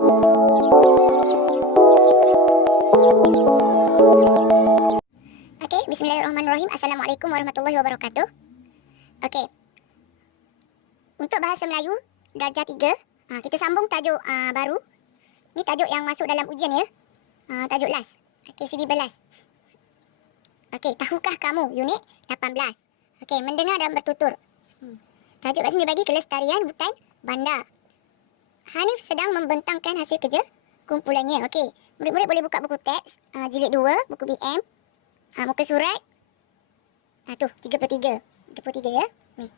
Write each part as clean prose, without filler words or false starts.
Okey, bismillahirrahmanirrahim. Assalamualaikum warahmatullahi wabarakatuh. Okey. Untuk bahasa Melayu darjah 3, kita sambung tajuk baru. Ni tajuk yang masuk dalam ujian ya. Tajuk last. Okey, CD11. Okey, tahukah kamu unit 18. Okey, mendengar dan bertutur. Tajuk kat sini bagi kelestarian hutan bandar. Hanif sedang membentangkan hasil kerja kumpulannya. Okey, murid-murid boleh buka buku teks jilid 2, buku BM. Muka surat. Tu, 33. 33 ya. Ni.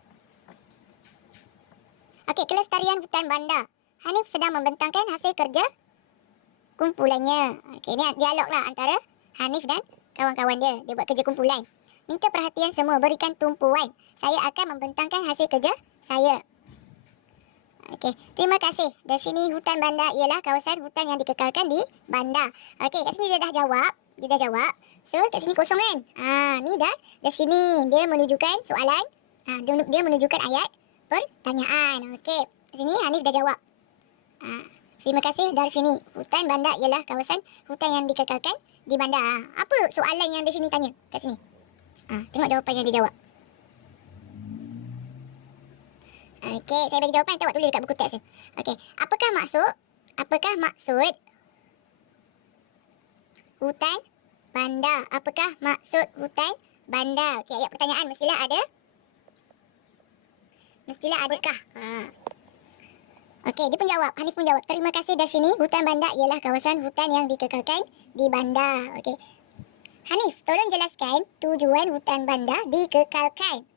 Okey, kelestarian hutan bandar. Hanif sedang membentangkan hasil kerja kumpulannya. Okey, ni dialog lah antara Hanif dan kawan-kawan dia. Dia buat kerja kumpulan. Minta perhatian semua, berikan tumpuan. Saya akan membentangkan hasil kerja saya. Okey, terima kasih. Dari sini hutan bandar ialah kawasan hutan yang dikekalkan di bandar. Okey, kat sini dia dah jawab. Dia dah jawab. So, kat sini kosong kan? Ni dah. Dari sini dia menunjukkan soalan. Dia menunjukkan ayat pertanyaan. Okey, kat sini Hanif dah jawab. Terima kasih. Dari sini hutan bandar ialah kawasan hutan yang dikekalkan di bandar. Apa soalan yang di sini tanya kat sini? Tengok jawapan yang dia jawab. Okey, saya bagi jawapan, awak tulis dekat buku teks. Okey, apakah maksud hutan bandar? Apakah maksud hutan bandar? Okey, ayat pertanyaan mestilah ada kah? Okey, dia pun jawab. Hanif pun jawab. Terima kasih dari sini hutan bandar ialah kawasan hutan yang dikekalkan di bandar. Okey. Hanif, tolong jelaskan tujuan hutan bandar dikekalkan.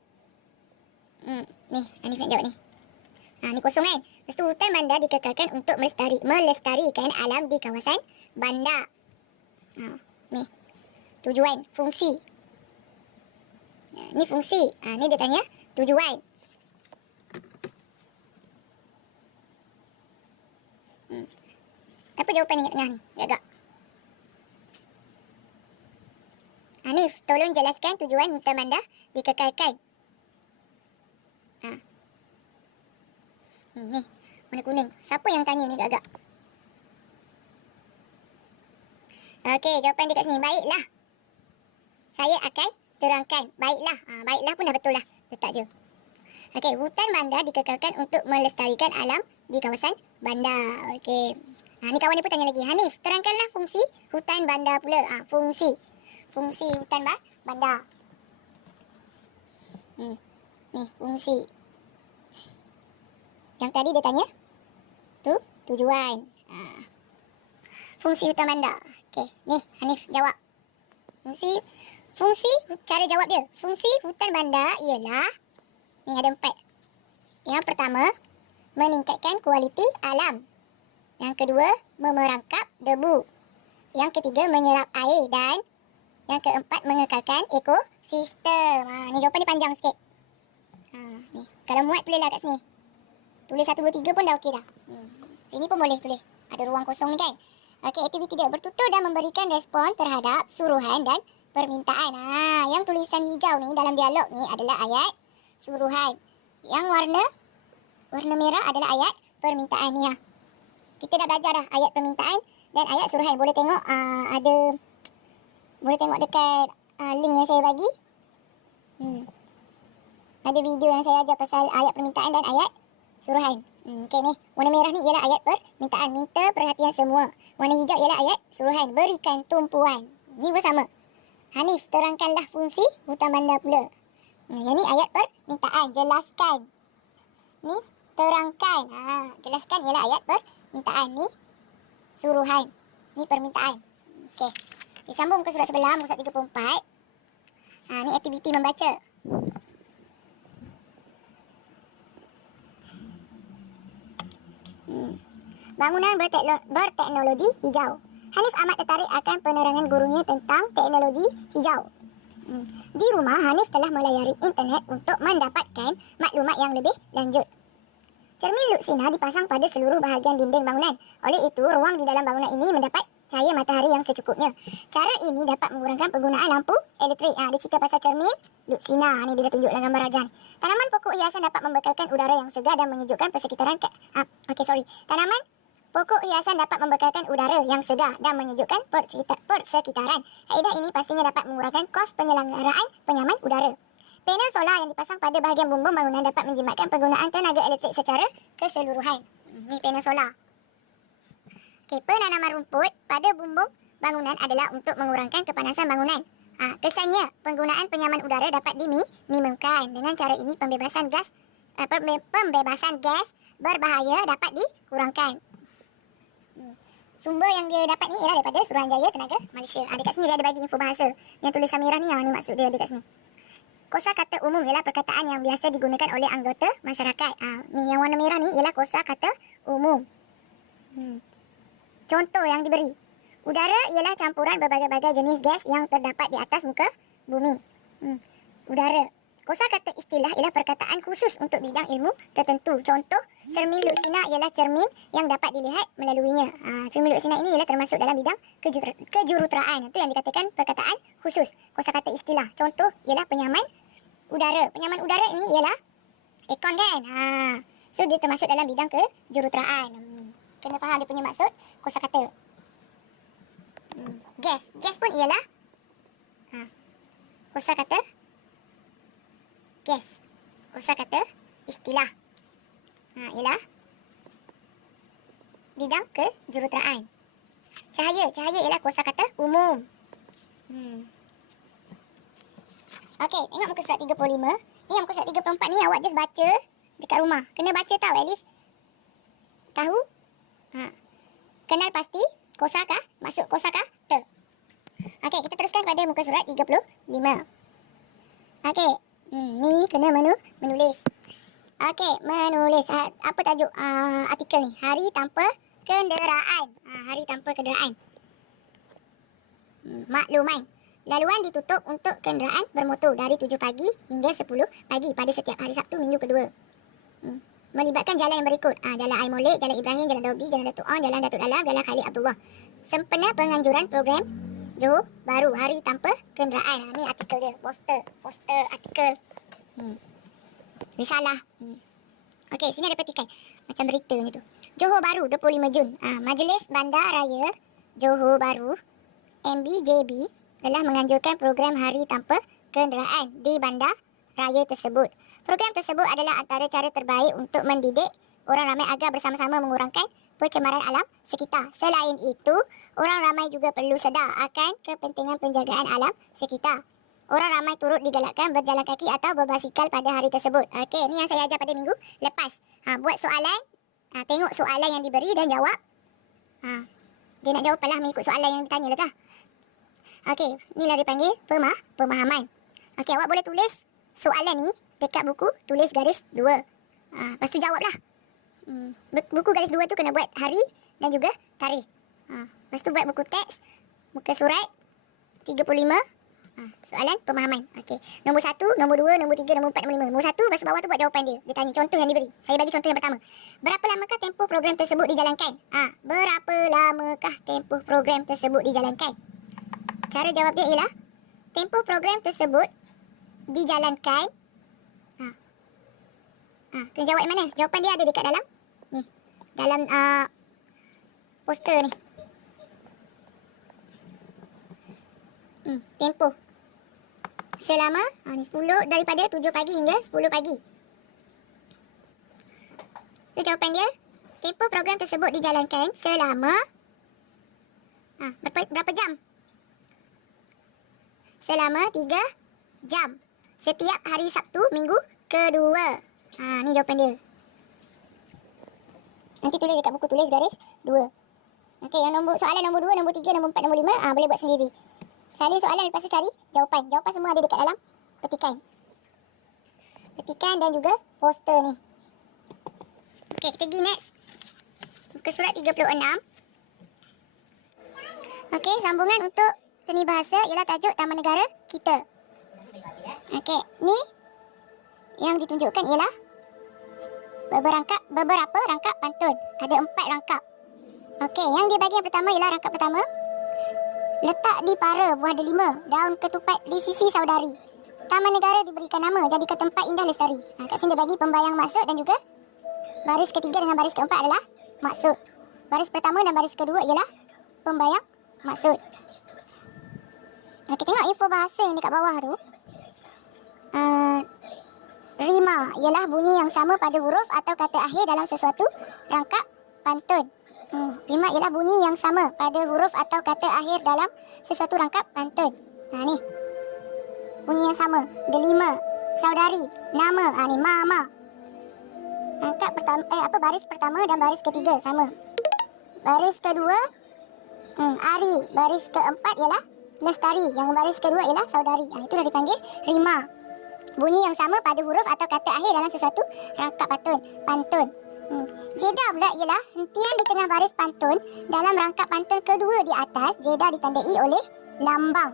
Ni, Hanif nak jawab ni. Ni kosong kan? Lepas tu hutan bandar dikekalkan untuk melestarikan alam di kawasan bandar. Ni. Tujuan, fungsi. Ni fungsi. Ni dia tanya tujuan. Apa jawapan yang kat tengah ni? Agak. Hanif, tolong jelaskan tujuan hutan bandar dikekalkan. Ni, warna kuning. Siapa yang tanya ni agak? Okey, jawapan dia kat sini. Baiklah. Saya akan terangkan. Baiklah. Baiklah pun dah betul lah. Letak je. Okey, hutan bandar dikekalkan untuk melestarikan alam di kawasan bandar. Okey. Ni kawan dia pun tanya lagi. Hanif, terangkanlah fungsi hutan bandar pula. Fungsi hutan bandar. Ni, fungsi. Yang tadi dia tanya tujuan. Fungsi hutan bandar. Okey, ni Hanif jawab. Fungsi cara jawab dia. Fungsi hutan bandar ialah, ni ada 4. Yang pertama, meningkatkan kualiti alam. Yang kedua, memerangkap debu. Yang ketiga, menyerap air. Dan yang keempat, mengekalkan ekosistem. Ni jawapan dia panjang sikit. Ni, kalau muat tulislah kat sini. Tulis 1, 2, 3 pun dah okey dah. Sini pun boleh tulis. Ada ruang kosong ni kan. Okey, aktiviti dia. Bertutur dan memberikan respon terhadap suruhan dan permintaan. Yang tulisan hijau ni dalam dialog ni adalah ayat suruhan. Yang warna merah adalah ayat permintaan ni. Kita dah belajar dah ayat permintaan dan ayat suruhan. Boleh tengok boleh tengok dekat link yang saya bagi. Ada video yang saya ajar pasal ayat permintaan dan ayat suruhan. Okey ni, warna merah ni ialah ayat permintaan, minta perhatian semua. Warna hijau ialah ayat suruhan, berikan tumpuan. Ni pun sama. Hanif, terangkanlah fungsi hutan bandar pula. Yang ni ayat permintaan, jelaskan. Ni terangkan. Jelaskan ialah ayat permintaan. Ni suruhan. Ni permintaan. Okey. Disambung ke surat sebelah, muka surat 34. Ni aktiviti membaca. Bangunan berteknologi hijau. Hanif amat tertarik akan penerangan gurunya tentang teknologi hijau. Di rumah, Hanif telah melayari internet untuk mendapatkan maklumat yang lebih lanjut. Cermin luksina dipasang pada seluruh bahagian dinding bangunan. Oleh itu, ruang di dalam bangunan ini mendapat cahaya matahari yang secukupnya. Cara ini dapat mengurangkan penggunaan lampu elektrik. Dia cerita pasal cermin luksina. Ni dia tunjuk dalam gambar rajah ni. Tanaman pokok hiasan dapat membekalkan udara yang segar dan menyejukkan persekitaran. Tanaman Pokok hiasan dapat membekalkan udara yang segar dan menyejukkan perut sekitaran. Kaedah ini pastinya dapat mengurangkan kos penyelenggaraan penyaman udara. Panel solar yang dipasang pada bahagian bumbung bangunan dapat menjimatkan penggunaan tenaga elektrik secara keseluruhan. Ini panel solar. Okey, penanaman rumput pada bumbung bangunan adalah untuk mengurangkan kepanasan bangunan. Kesannya, penggunaan penyaman udara dapat diminimumkan. Dengan cara ini, pembebasan gas berbahaya dapat dikurangkan. Sumber yang dia dapat ni ialah daripada Suruhanjaya Tenaga Malaysia. Dekat sini dia ada bagi info bahasa. Yang tulisan merah ni, ni maksud dia dekat sini. Kosakata umum ialah perkataan yang biasa digunakan oleh anggota masyarakat. Ni yang warna merah ni ialah kosakata umum. Contoh yang diberi. Udara ialah campuran berbagai-bagai jenis gas yang terdapat di atas muka bumi. Udara. Kosakata istilah ialah perkataan khusus untuk bidang ilmu tertentu. Contoh, cermin luksina ialah cermin yang dapat dilihat melaluinya. Cermin luksina ini ialah termasuk dalam bidang kejuruteraan. Itu yang dikatakan perkataan khusus. Kosakata istilah. Contoh ialah penyaman udara. Penyaman udara ini ialah aircon kan? So, dia termasuk dalam bidang kejuruteraan. Kena faham dia punya maksud kosakata. Gas. Gas pun ialah kosakata gas. Kosakata istilah. Ialah bidang kejuruteraan. Cahaya. Cahaya ialah kosakata umum. Okey, tengok muka surat 35. Ni yang muka surat 34 ni awak just baca dekat rumah. Kena baca tau, at least tahu. Kenal pasti kosakah, maksud kosakata. Okey, kita teruskan pada muka surat 35. Okey. Ni kena menulis. Okey, menulis. Apa tajuk artikel ni? Hari tanpa kenderaan. Hari tanpa kenderaan. Makluman. Laluan ditutup untuk kenderaan bermotor dari 7 pagi hingga 10 pagi pada setiap hari Sabtu minggu kedua. Melibatkan jalan yang berikut. Jalan Air Molek, Jalan Ibrahim, Jalan Dobi, Jalan Datuk On, Jalan Datuk Dalam, Jalan Khalid Abdullah. Sempena penganjuran program Johor Bahru Hari Tanpa Kenderaan. Ni artikel dia. Poster artikel. Risalah. Okey, sini ada petikan. Macam berita macam tu. Johor Bahru 25 Jun. Majlis Bandar Raya Johor Bahru MBJB telah menganjurkan program Hari Tanpa Kenderaan di bandar raya tersebut. Program tersebut adalah antara cara terbaik untuk mendidik orang ramai agar bersama-sama mengurangkan pencemaran alam sekitar. Selain itu, orang ramai juga perlu sedar akan kepentingan penjagaan alam sekitar. Orang ramai turut digalakkan berjalan kaki atau berbasikal pada hari tersebut. Okey, ni yang saya ajar pada minggu lepas. Buat soalan, tengok soalan yang diberi dan jawab. Dia nak jawapan lah mengikut soalan yang ditanya lah. Okey, inilah dipanggil pemahaman. Okey, awak boleh tulis soalan ni dekat buku, tulis garis 2. Lepas tu jawablah. Buku garis 2 tu kena buat hari dan juga tarikh. Lepas tu buat buku teks, muka surat 35. Soalan pemahaman. Okey. Nombor 1, nombor 2, nombor 3, nombor 4, nombor 5. Nombor 1, lepas bawah tu buat jawapan dia. Dia tanya contoh yang diberi. Saya bagi contoh yang pertama. Berapa lamakah tempoh program tersebut dijalankan? Berapa lamakah tempoh program tersebut dijalankan? Cara jawab dia ialah tempoh program tersebut dijalankan. Kena jawab yang mana? Jawapan dia ada dekat dalam ni. Dalam poster ni. Tempoh. Selama ni 10 daripada 7 pagi hingga 10 pagi. So jawapan dia, tempoh program tersebut dijalankan selama berapa jam? Selama 3 jam. Setiap hari Sabtu minggu kedua. Ni jawapan dia. Nanti tulis dekat buku, tulis garis 2. Okey, yang soalan nombor 2, nombor 3, nombor 4, nombor 5 boleh buat sendiri. Salin soalan, lepas tu cari jawapan. Jawapan semua ada dekat dalam petikan. Petikan dan juga poster ni. Okey, kita pergi next. Muka surat 36. Okey, sambungan untuk seni bahasa ialah tajuk Taman Negara Kita. Okey, ni yang ditunjukkan ialah beberapa rangkap pantun. Ada 4 rangkap. Okey, yang dibagi yang pertama ialah rangkap pertama. Letak di para buah delima, daun ketupat di sisi saudari. Taman negara diberikan nama jadi ke tempat indah lestari. Kat sini dia bagi pembayang maksud dan juga baris ketiga dengan baris keempat adalah maksud. baris pertama dan baris kedua ialah pembayang maksud. Okey, tengok info bahasa yang dekat bawah tu. Rima ialah bunyi yang sama pada huruf atau kata akhir dalam sesuatu rangkap pantun. Rima ialah bunyi yang sama pada huruf atau kata akhir dalam sesuatu rangkap pantun. Ni. Bunyi yang sama. Delima, saudari, nama. Ni mama. Rangkap pertama baris pertama dan baris ketiga sama. Baris kedua Ari, baris keempat ialah Lestari, yang baris kedua ialah saudari. Itu dah dipanggil rima. Bunyi yang sama pada huruf atau kata akhir dalam sesuatu rangkap pantun. Jeda pula ialah hentian di tengah baris pantun dalam rangkap pantun kedua di atas. Jeda ditandai oleh lambang.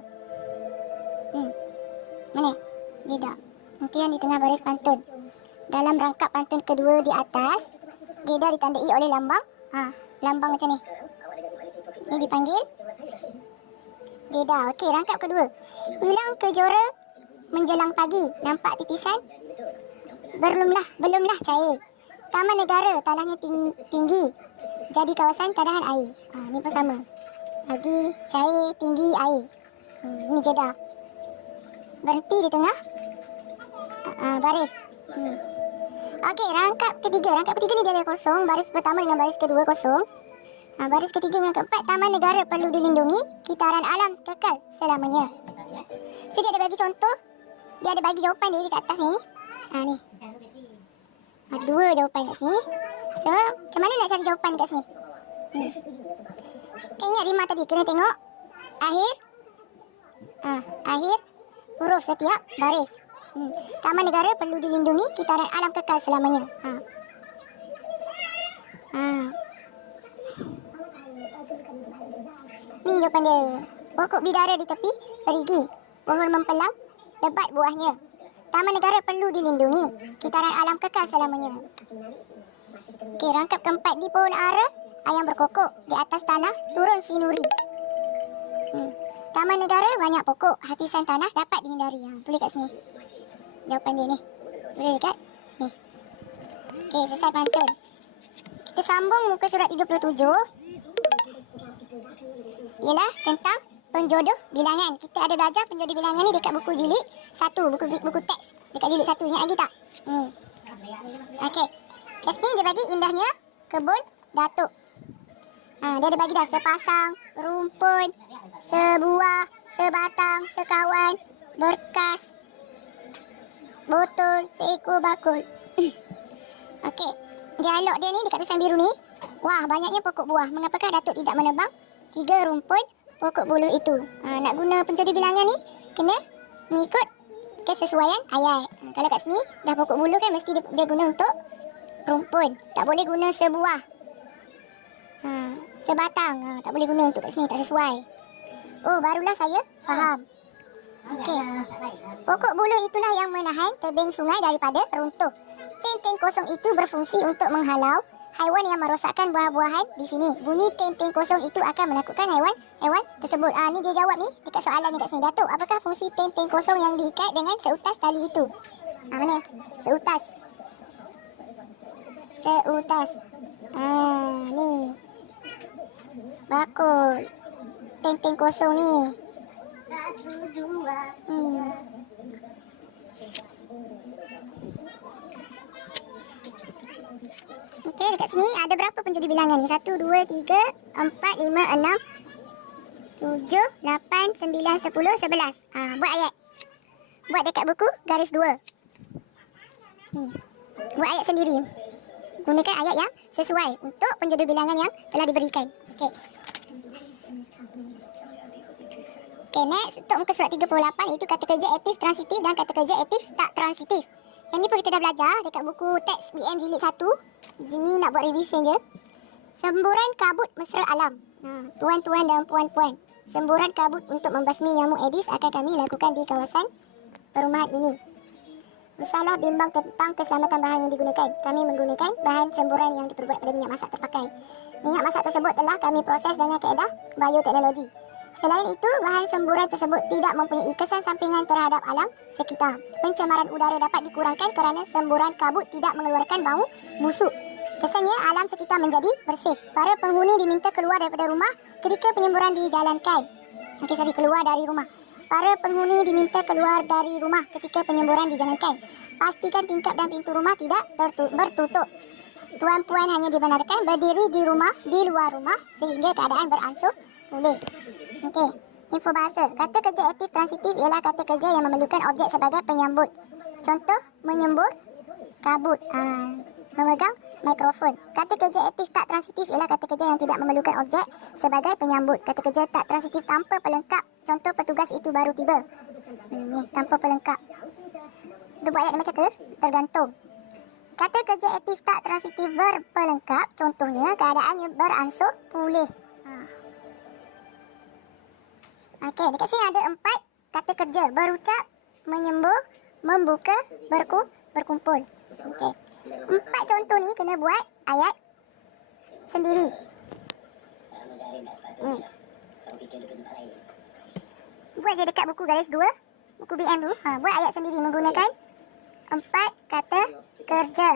Mana? Jeda. Hentian di tengah baris pantun dalam rangkap pantun kedua di atas. Jeda ditandai oleh lambang. Lambang macam ni. Ni dipanggil jeda. Okey, rangkap kedua. Hilang kejora menjelang pagi, nampak titisan belumlah cair. Taman negara, tanahnya tinggi, jadi kawasan tadahan air. Ni pun sama. Pagi, cair, tinggi, air. Ni jeda. Berhenti di tengah baris. Okey, rangkap ketiga. Rangkap ketiga ni dia ada kosong. Baris pertama dengan baris kedua kosong. Baris ketiga dengan keempat, taman negara perlu dilindungi, kitaran alam kekal selamanya. So, dia ada bagi contoh. Dia ada bagi jawapan dia dekat atas ni. Ni. Dua jawapan kat sini. So, macam mana nak cari jawapan kat sini? Okay, ingat rima tadi. Kena tengok akhir. Akhir huruf setiap baris. Taman negara perlu dilindungi, kitaran alam kekal selamanya. Ni jawapan dia. Pokok bidara di tepi perigi, pohon mempelam, lebat buahnya. Taman negara perlu dilindungi, kitaran alam kekal selamanya. Okey, rangkap keempat. Di pohon ara, ayam berkokok. Di atas tanah, turun sinuri. Taman negara banyak pokok, hafisan tanah dapat dihindari. Tulis kat sini. Jawapan dia ni. Tulis dekat sini. Okey, selesai pantun. Kita sambung muka surat 37. Ialah tentang penjodoh bilangan. Kita ada belajar penjodoh bilangan ni dekat buku jilid 1, buku teks dekat jilid 1. Ingat lagi tak? Okey. Kat sini dia bagi indahnya kebun datuk. Dia ada bagi dah sepasang, rumpun, sebuah, sebatang, sekawan, berkas, botol, seekor bakul. Okey. Dialog dia ni dekat tulisan biru ni. Wah, banyaknya pokok buah. Mengapakah datuk tidak menebang 3 rumpun pokok buluh itu? Nak guna penjodoh bilangan ni, kena mengikut kesesuaian ayat. Kalau kat sini, dah pokok buluh kan mesti dia guna untuk rumpun. Tak boleh guna sebuah. Sebatang. Tak boleh guna untuk kat sini, tak sesuai. Oh, barulah saya faham. Okey. Pokok buluh itulah yang menahan tebing sungai daripada runtuh. Tenteng kosong itu berfungsi untuk menghalau haiwan yang merosakkan buah-buahan di sini. Bunyi tenteng kosong itu akan menakutkan haiwan tersebut. Ni dia jawab ni dekat soalan ni kat sini. Datuk, apakah fungsi tenteng kosong yang diikat dengan seutas tali itu? Mana? Seutas. Ni. Bakul. Tenteng kosong ni. Okey, dekat sini ada berapa penjodoh bilangan ni? 1, 2, 3, 4, 5, 6, 7, 8, 9, 10, 11. Buat ayat. Buat dekat buku garis 2. Buat ayat sendiri. Gunakan ayat yang sesuai untuk penjodoh bilangan yang telah diberikan. Okey. Okey, next untuk muka surat 38 iaitu kata kerja aktif transitif dan kata kerja aktif tak transitif. Yang ni pun kita dah belajar dekat buku teks BM jilid 1. Ini nak buat revision je. Semburan kabut mesra alam. Tuan-tuan dan puan-puan. Semburan kabut untuk membasmi nyamuk Aedes akan kami lakukan di kawasan perumahan ini. Usahalah bimbang tentang keselamatan bahan yang digunakan. Kami menggunakan bahan semburan yang diperbuat pada minyak masak terpakai. Minyak masak tersebut telah kami proses dengan kaedah bioteknologi. Selain itu, bahan semburan tersebut tidak mempunyai kesan sampingan terhadap alam sekitar. Pencemaran udara dapat dikurangkan kerana semburan kabut tidak mengeluarkan bau busuk. Kesannya alam sekitar menjadi bersih. Para penghuni diminta keluar daripada rumah ketika penyemburan dijalankan. Okey, sorry, keluar dari rumah. Para penghuni diminta keluar dari rumah ketika penyemburan dijalankan. Pastikan tingkap dan pintu rumah tidak bertutup. Tuan-puan hanya dibenarkan berdiri di luar rumah sehingga keadaan beransur pulih. Okey, info bahasa. Kata kerja aktif transitif ialah kata kerja yang memerlukan objek sebagai penyambut. Contoh, menyembur, kabut, memegang mikrofon. Kata kerja aktif tak transitif ialah kata kerja yang tidak memerlukan objek sebagai penyambut. Kata kerja tak transitif tanpa pelengkap. Contoh, petugas itu baru tiba. Ni, tanpa pelengkap. Dia buat ayat dia macam ke? Tergantung. Kata kerja aktif tak transitif berpelengkap. Contohnya, keadaannya beransur pulih. Okey, dekat sini ada 4 kata kerja. Berucap, menyembur, membuka, berkumpul. Okey. 4 contoh ni kena buat ayat sendiri. Buat je dekat buku garis 2, buku BM tu. Buat ayat sendiri menggunakan 4 kata kerja.